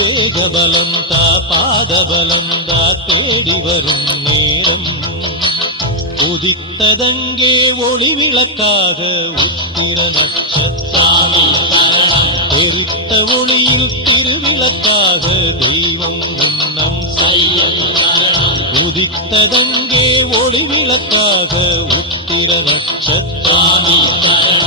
வேகபலந்தா பாதபலந்தா தேடி வரும் நேரம். உதித்ததங்கே ஒளி விளக்காக உத்திர நட்சத்திரம். எரித்த ஒளியில் திருவிளக்காக தெய்வம் உன்னம் செய்யும். உதித்ததங்கே ஒளி விளக்காக உத்திர நட்சத்திரம்.